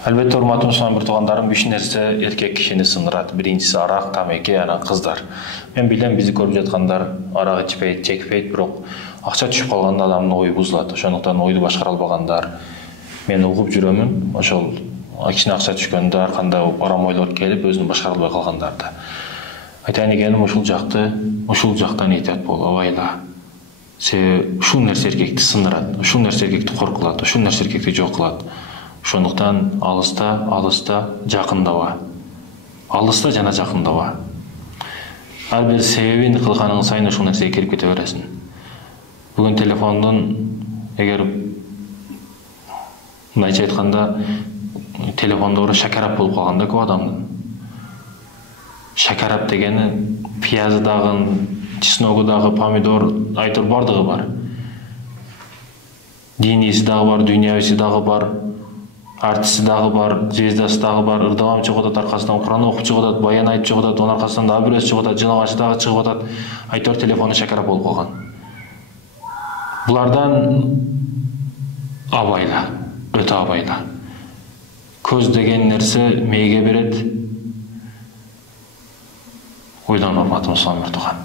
Әлбетте, урматтуу сонун bir туугандарым, үч нерсе эркек кишини сындырат. Биринчиси арак, тамеки, анан кыздар. Мен билем, бизди көрүп жаткандар арак ичпейт, чекпейт, бирок акча түшүп калганда адамдын ою бузулат. Ошондуктан ойду башкара албагандар. Мен угуп жүрөмүн, ошол кичине акча түшкөндө ар кандай арам ойлор келип, өзүн башкара албай калгандарды. Айтайын дегеним, ушул жактан этият бол, абайла. Ушул нерсе эркекти сындырат, ушул нерсе эркекти коркулат, ушул нерсе эркекти жок кылат. Ошондуктан алыста жакындаба. Алыста жана жакындаба. Ар бир себебин кылганың сайын ушул нерсеге кирип кете бересиң. Бүгүн телефондон эгер мындайча айтканда телефондору шакарап болуп калганда көп адамдын. Шакарап дегени пиязы дагы, чесногу дагы, помидор, айтор бардыгы бар. Диниси дагы бар, дүйнөбүсү дагы бар. Артисти дагы бар, звездасы дагы бар, ырдаган чыгып атат, аркасынан Куран окуп чыгып атат, баян айтып чыгып атат, анын аркасынан дагы бирөөсү чыгып атат, жылагачы дагы чыгып атат. Айтор телефону шакарап болуп калган. Булардан абайла, өтө абайла. Көз деген нерсе мээге берет. Ойлон, урматтуу сонун bir тууган.